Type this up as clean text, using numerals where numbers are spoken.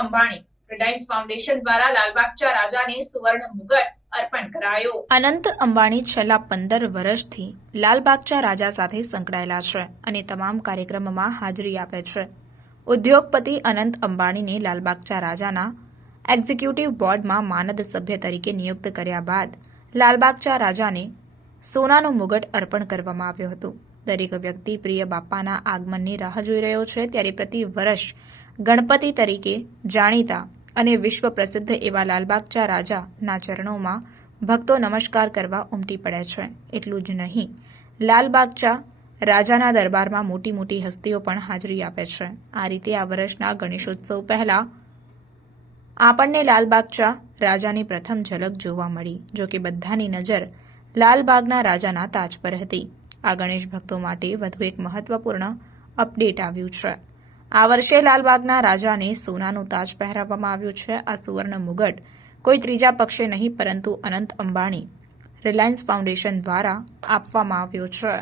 Ambani Reliance foundation દ્વારા લાલબાગચા રાજાને સુવર્ણ મુગટ અર્પણ કરાયો। અનંત અંબાણી છેલ્લા 15 વર્ષથી લાલબાગચા રાજા સાથે સંકળાયેલા છે અને તમામ કાર્યક્રમોમાં હાજરી આપે છે। ઉદ્યોગપતિ અનંત અંબાણીને લાલબાગચા રાજાના એક્ઝિક્યુટિવ બોર્ડમાં માનદ સભ્ય તરીકે નિયુક્ત કર્યા બાદ લાલબાગચા રાજાને સોનાનું મુગટ અર્પણ કરવામાં આવ્યું હતું। દરેક વ્યક્તિ પ્રિય બાપાના આગમનની રાહ જોઈ રહ્યો છે ત્યારે પ્રતિ વર્ષ ગણપતિ તરીકે જાણીતા અને વિશ્વ પ્રસિદ્ધ એવા લાલબાગચા રાજાના ચરણોમાં ભક્તો નમસ્કાર કરવા ઉમટી પડે છે। એટલું જ નહીં, લાલબાગચા રાજાના દરબારમાં મોટી મોટી હસ્તીઓ પણ હાજરી આપે છે। આ રીતે આ વર્ષના ગણેશોત્સવ પહેલા આપણને લાલબાગચા રાજાની પ્રથમ ઝલક જોવા મળી, જો કે બધાની નજર લાલબાગના રાજાના તાજ પર હતી। આ ગણેશ ભક્તો માટે વધુ એક મહત્વપૂર્ણ અપડેટ આવ્યું છે। આ વર્ષે લાલબાગના રાજાને સોનાનું તાજ પહેરાવવામાં આવ્યું છે। આ સુવર્ણ મુગટ કોઈ ત્રીજા પક્ષે નહીં પરંતુ અનંત અંબાણી રિલાયન્સ ફાઉન્ડેશન દ્વારા આપવામાં આવ્યો છે।